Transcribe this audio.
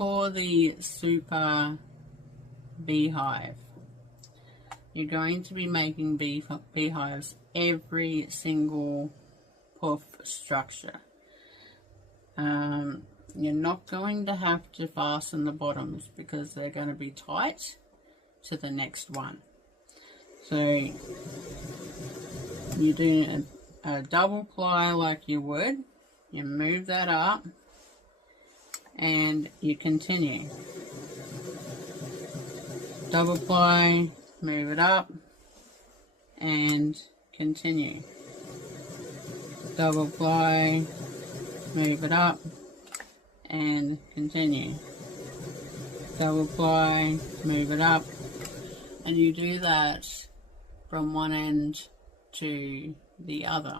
for the super beehive, you're going to be making beehives every single puff structure. You're not going to have to fasten the bottoms because they're going to be tight to the next one. So you do a double ply like you would, you move that up and you continue. Double ply, move it up and continue. Double ply, move it up and continue. Double ply, move it up, and you do that from one end to the other.